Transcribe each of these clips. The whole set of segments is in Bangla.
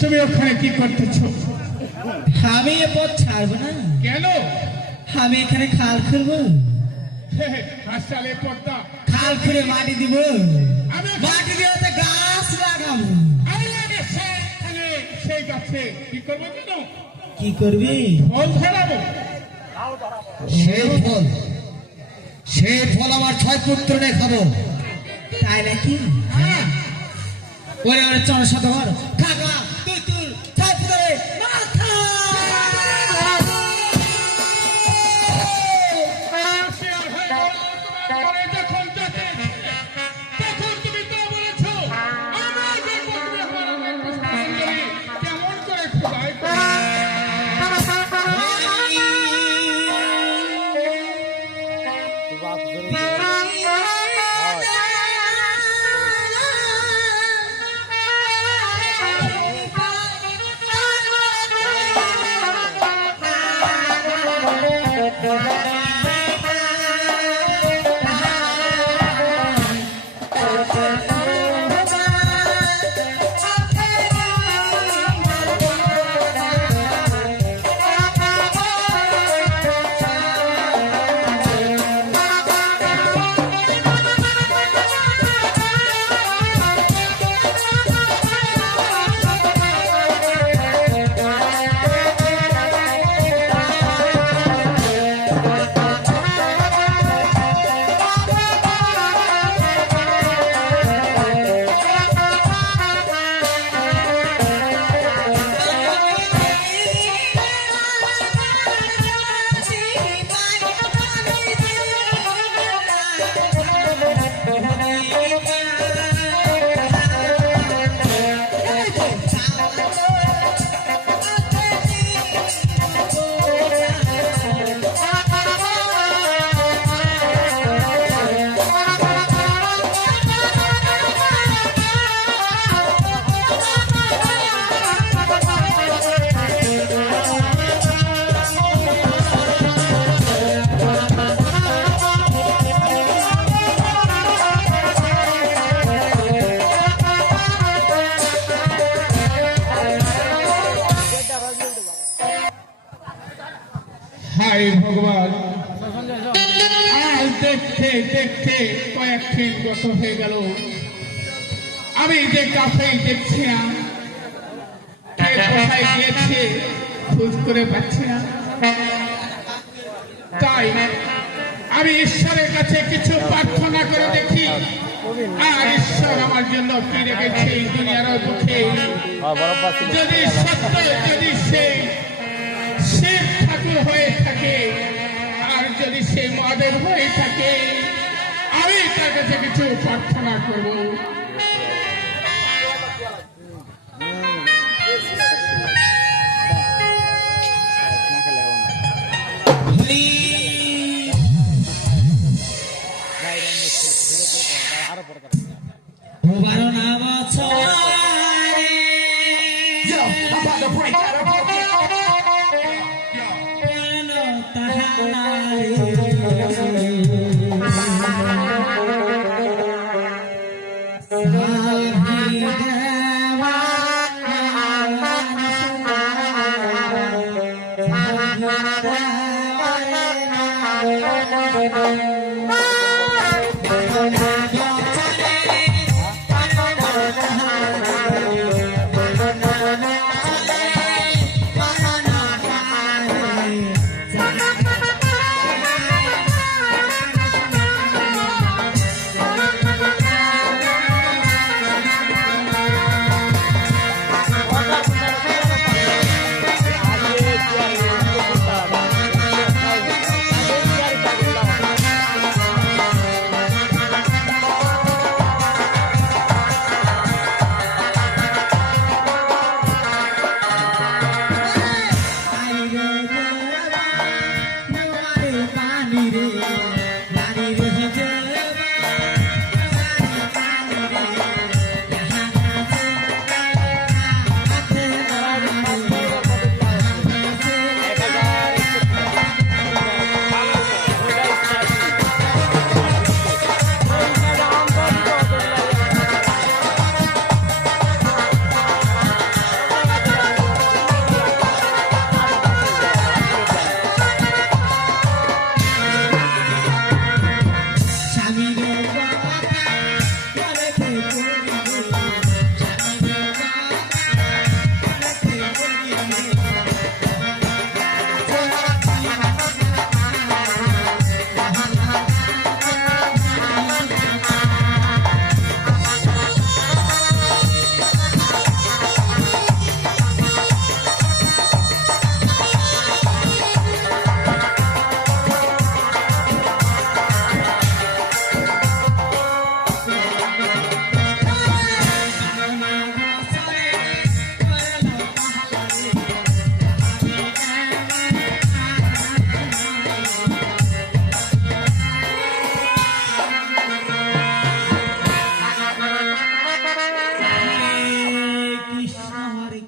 তুমি ওখানে কি করতেছো? আমি এ পথ ছাড়বো না। কেন? আমি এখানে খাল খুঁড়বো। হাসপাতালে পড়তা খাল খুঁড়ে মাটি দিব, আমি মাটি দিয়ে গাছ লাগাবো। আমি আগে সেই গাছে কি করবো জানো? কি করবি? ফল ধরাবো। সেই ফল আমার 6 পুত্র নিয়ে খাবো। তাই নাকি? হ্যাঁ। ওরে ওরে চল সাথে ঘর খাগা তুই তুই 6 পুত্রে মাথা হায় ভগবান, আজ দেখতে দেখতে কয়েকদিন গত হয়ে গেল। আমি যে কাছেই দেখছি না, কে কোথায় গিয়েছে খোঁজ করে পাচ্ছি না। তাই আমি ঈশ্বরের কাছে কিছু প্রার্থনা করে দেখি, আর ঈশ্বর আমার জন্য কি রেখেছে এই দুনিয়ার বুকে। যদি সত্য, যদি সেই শিব ঠাকুর হয়ে থাকে, আর যদি সে মহাদেব হয়ে থাকে, আমি তার কাছে কিছু প্রার্থনা করব।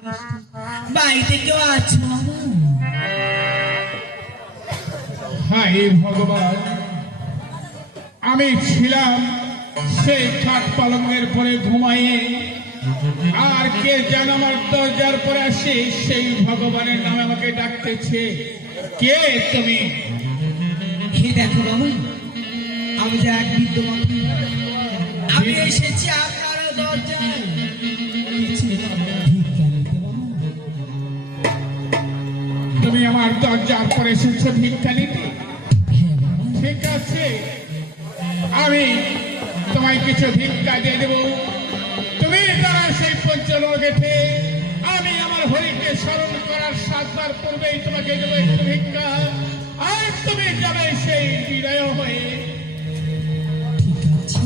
বাড়িতে কেউ আছে বাবা? হায় ভগবান, আমি ছিলাম সেই খাট পালঙ্গের পরে ঘুমাইয়ে, আর কে যেন আমার দরজার পরে আসে সেই ভগবানের নামে আমাকে ডাকতেছে। কে তুমি? হে দেখো বাবা, আমি যে এক বৃদ্ধ মাথা, আমি এসেছি আপনার দরজায়। কিছু ভিক্ষা নিতে বাবা। তুমি আমার দরজার পরে এসেছো ভিক্ষা নিতে? হ্যাঁ বাবা। ঠিক আছে, আমি তোমায় কিছু ভিক্ষা দিয়ে দেবো। তুমি তারা সেই পঞ্চলোক গেছে, আমি আমার হরিকে স্মরণ করার 7 বার পূর্বেই তোমাকে দেবো একটু ভিক্ষা, আর তুমি যাবে সেই বিদায় হয়ে। ঠিক আছে।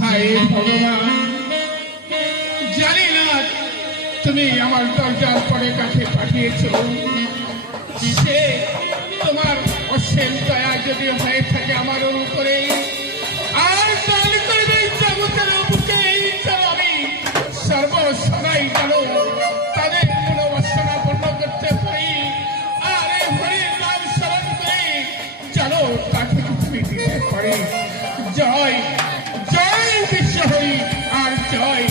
হায় ভগবান, জানি না তুমি আমার দরজার পরে কাছে পাঠিয়েছ, সে তোমার অসীম দয়া যদি হয়ে থাকে আমার উপরে, আর দান করবে জগতের বুকে যেন আমি সর্বসদাই যেন তাদের কোনো বাসনা পূর্ণ করতে পারি, আর এই হরির নাম স্মরণ করে যেন তাকে তুমি দিতে পারি। জয় জয় বিশ্বহরি, আর জয়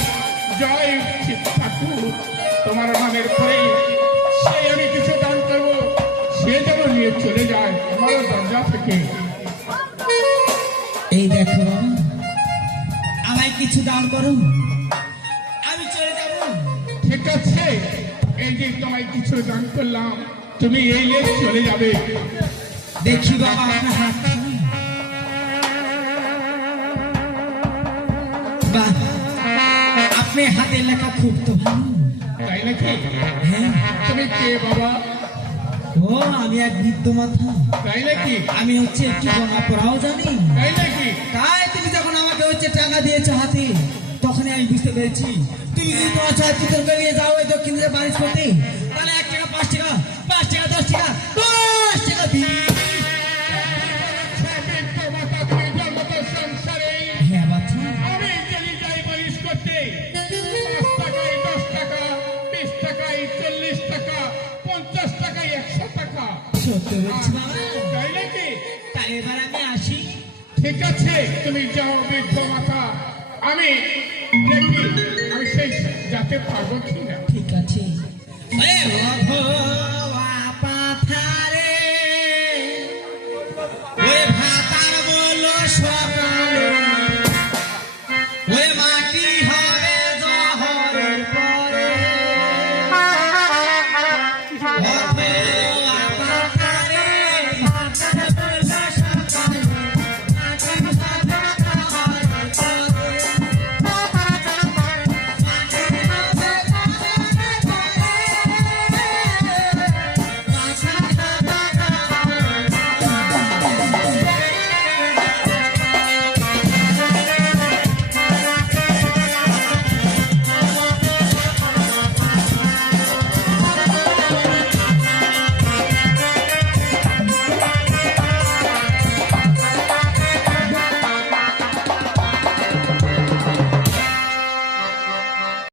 জয় শিব ঠাকুর। তোমার নামের পরে সেই আমি কিছু দান করবো, সে যেন নিয়ে চলে যায় আমার দরজা থেকে। এই দেখো বাবা, আমায় কিছু দান করো, আমি চলে যাব। ঠিক আছে, এই যে তোমায় কিছু দান করলাম, তুমি এই নিয়ে চলে যাবে। দেখি বাবা আপনার হাতটা। বাহ, আপনি হাতের লেখা খুব তো ভালো। তাই নাকি? হ্যাঁ। তুমি কে বাবা? ও আমি এক বৃদ্ধ মাথা, তাই নাকি? আমি হচ্ছে একটু গোনা পড়াও জানি। তাই নাকি? তাই তুমি যখন আমাকে হচ্ছে টাকা দিয়েছো হাতে, তখনই আমি বুঝতে পেরেছি তুমি যদি তোমার ছয় পুত্র বেরিয়ে যাও ওই দক্ষিণ দিকে বারিশ করতে, তাহলে 1 টাকা 5 টাকা 5 টাকা 10 টাকা 10 টাকা দিই। সংসারে হ্যাঁ বাচ্চা, আমি চলে যাই বারিশ করতে, 5 টাকায় 10 টাকা, 20 টাকায় 40 টাকা, 50 টাকায় 100 টাকা। সত্যি বলছি বাবা। তাই নাকি? তাই এবার আমি আসি। ঠিক আছে, তুমি যাও বৃদ্ধ মাতা, আমি দেখি আমি সেই যেতে পারবো কি।